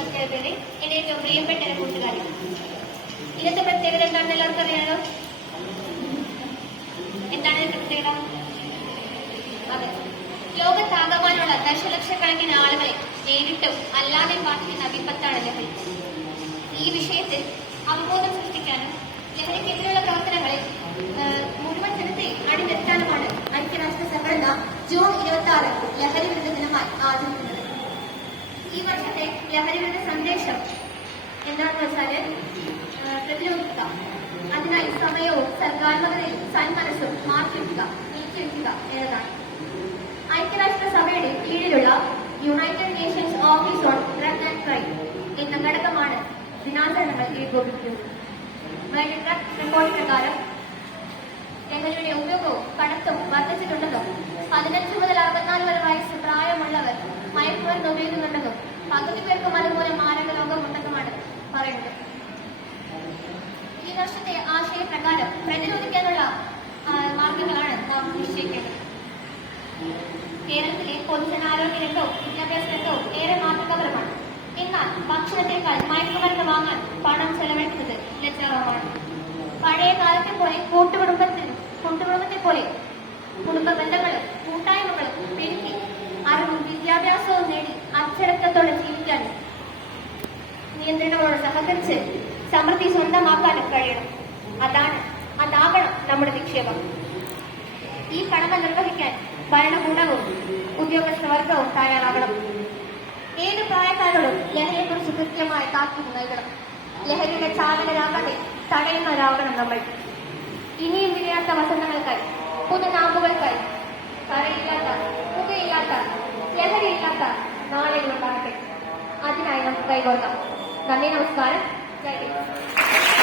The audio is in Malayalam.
അധ്യാപകരെ, എന്റെ ഏറ്റവും പ്രിയപ്പെട്ട കൂട്ടുകാരി, ഇന്നത്തെ പ്രത്യേകത എന്താണെന്ന് എല്ലാവർക്കും അറിയാലോ. എന്താണ് പ്രത്യേകത? അതെ, ലോകത്താകമാനുള്ള ദശലക്ഷക്കണക്കിന് ആളുകളെ നേരിട്ടും അല്ലാതെ ബാധിക്കുന്ന വിപത്താണ് ലഹരി. ഈ വിഷയത്തിൽ അവബോധം സൃഷ്ടിക്കാനും ലഹരിക്കെതിരെയുള്ള പ്രവർത്തനങ്ങളിൽ മുഴുവൻ ജനത്തെ അണിനിരത്താനുമാണ് ഐക്യരാഷ്ട്ര സംഘടന ജൂൺ 26 ലഹരി വിരുദ്ധ ദിനമായി ആചരിക്കുന്നത്. ഈ വർഷത്തെ ലഹരി വിരുദ്ധ സന്ദേശം എന്താണെന്ന് വെച്ചാല് പ്രതിരോധിക്കുക, അതിനായി സമയവും സർഗാത്മകതയും സന്മനസ്സും മാറ്റിവെക്കുക, നീക്കിവെക്കുക എന്നതാണ്. ഐക്യരാഷ്ട്ര സഭയുടെ കീഴിലുള്ള United Nations office on drug and crime എന്ന ഘടകമാണ് ദിനാചരണങ്ങൾ ഏകോപിപ്പിക്കുന്നത്. വേൾഡ് ഡ്രഗ് റിപ്പോർട്ട് പ്രകാരം ലഹരിയുടെ ഉപയോഗവും കടത്തും വർദ്ധിച്ചിട്ടുണ്ടെന്നും 15 മുതൽ 64 വയസ്സ് പ്രായമുള്ളവർ മയക്കുമരുന്ന് ഉപയോഗിക്കുന്നുണ്ടെന്നും പകുതി പേർക്കും അതുപോലെ മാരക രോഗമുണ്ടെന്നുമാണ് പറയുന്നത്. ഈ വർഷത്തെ ആശയപ്രകാരം പ്രതിരോധിക്കാനുള്ള മാർഗങ്ങളാണ് നാം നിശ്ചയിക്കേണ്ടത്. കേരളത്തിലെ പൊതുജനാരോഗ്യ രംഗവും വിദ്യാഭ്യാസ രംഗവും ഏറെ മാതൃകാപരമാണ്. എന്നാൽ ഭക്ഷണത്തേക്കാൾ മയക്കുമരുന്ന് വാങ്ങാൻ പണം ചെലവഴിക്കുന്നത് ലജ്ജാകരമാണ്. പഴയ കാലത്തെ പോലെ കൂട്ടുകുടുംബത്തെ പോലെ കുടുംബ ബന്ധങ്ങളും കൂട്ടായ്മകളും പെരുക്കി അറിവും വിദ്യാഭ്യാസവും നേടി അച്ചടക്കത്തോടെ ജീവിക്കാനും നിയന്ത്രണങ്ങളോട് സഹകരിച്ച് സമൃദ്ധി സ്വന്തമാക്കാനും കഴിയണം. അതാകണം നമ്മുടെ നിക്ഷേപം. ഈ കടമ നിർവഹിക്കാൻ ഭരണകൂടവും ഉദ്യോഗസ്ഥ വർഗവും തയ്യാറാകണം. ഏത് പ്രായക്കാരോടും ലഹരിയെക്കുറിച്ച് കൃത്യമായ താക്കീത് നൽകണം. ലഹരിയുടെ ചാലകരാകാതെ തടയുന്നവരാകണം നമ്മൾ. ഇനിയും വിരിയാത്ത വസന്തങ്ങൾക്കായി, പുതുനാമ്പുകൾക്കായി കറയില്ലാത്ത, പുകയില്ലാത്ത, ലഹരിയില്ലാത്ത നാളുകളുണ്ടാകട്ടെ. അതിനായി നമുക്ക് കൈകോർക്കാം. നന്ദി, നമസ്കാരം, ജയ് ഹിന്ദ്.